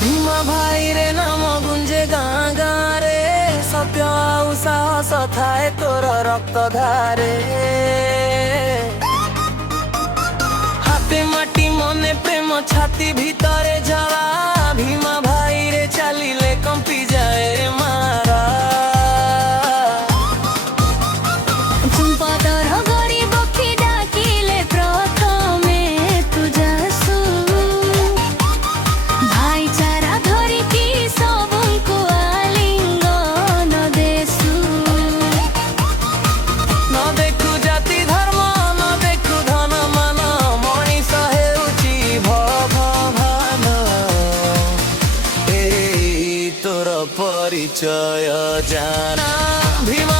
भीमा भाई रे नाम गुंजे गाँ गाँ रे सत्य आउ साहस थाए तोर रक्त धारे हाथे माटी मने प्रेम छाती भीतरे जला भीमा भाई रे चालिले कंपी जाए रे मारा चुम्पतर गरीब की डाकिले प्रथमे तू जासु भाईचारा धरी की सबको आलिंगन देसु न देखु जाति धर्म न देखु धन मान मनीष हेउची भगवान ए तोर परिचय जाना भीमा